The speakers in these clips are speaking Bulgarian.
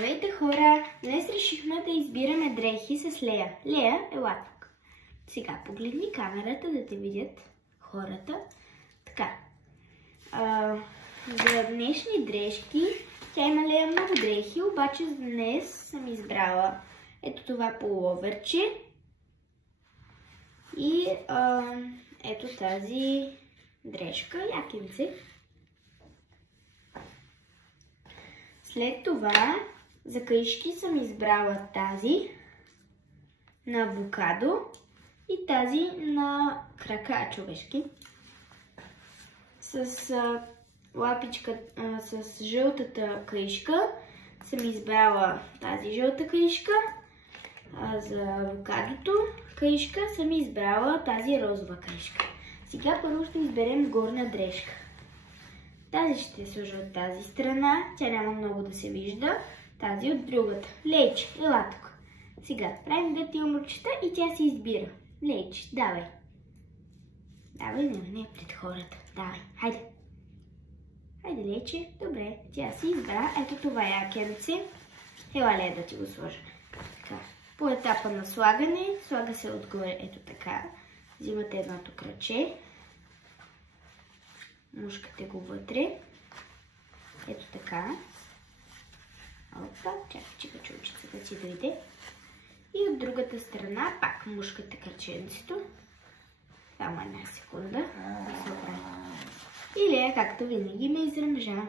Здравейте, хора! Днес решихме да избираме дрехи с Лея. Лея, ела тук. Сега погледни камерата да те видят хората. Така. За днешни дрежки, тя има Лея много дрехи, обаче за днес съм избрала ето това пуловерче и ето тази дрежка, якенце. След това за каишки съм избрала тази на авокадо и тази на крака човешки. С лапичка, с жълтата каишка съм избрала тази жълта каишка. За авокадото каишка съм избрала тази розова каишка. Сега първо ще изберем горна дрежка. Тази ще сложа от тази страна, тя няма много да се вижда. Тази от другата. Лейче, ела тук. Сега правим двете умручета и тя се избира. Лейче, давай. Давай, не пред хората. Давай, хайде. Хайде, Лейче. Добре, тя се избра. Ето това якенце. Ела, Лея, да ти го сложа. Така. По етапа на слагане, слага се отгоре ето така. Взимате едното краче. Мушкате го вътре. Ето така. Опа, чакай, чулчицата да си дойде. И от другата страна пак мушкате краченцето. Само една секунда. Да се оправи. И Лея, както винаги, ме изръмжа.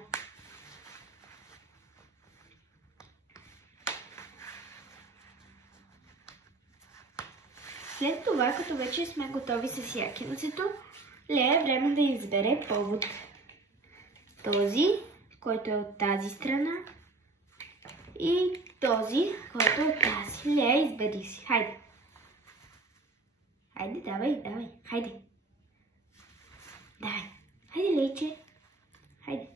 След това, като вече сме готови с якенцето, Лея е време да избере повод. Този, който е от тази страна. И този, който е от тази. Лея, избери си. Хайде. Хайде, давай. Хайде. Давай. Хайде, Лейче. Хайде.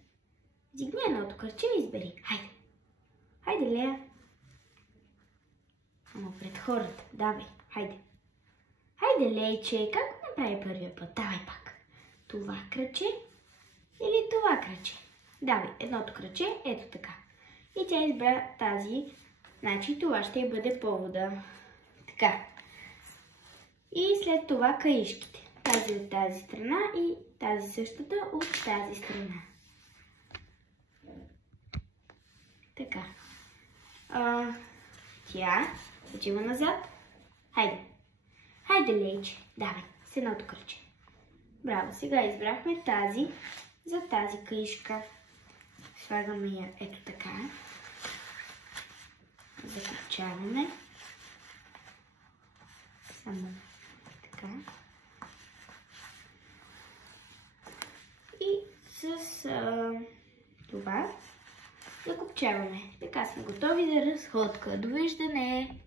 Зигни едното кръче и избери. Хайде. Хайде, Лея. Ама пред хората. Давай. Хайде. Хайде, Лейче. Как го направи първия път? Давай пак. Това кръче или това кръче? Давай. Едното кръче. Ето така. И тя избра тази. Значи това ще бъде повода. Така. И след това каишките. Тази от тази страна и тази същата от тази страна. Така. Тя отива назад. Хайде. Хайде, Лейче. Давай. С едното кръче. Браво. Сега избрахме тази за тази каишка. Слагаме я ето така. Закопчаваме. Само така. И с това закопчаваме. Така сме готови за разходка. Довиждане!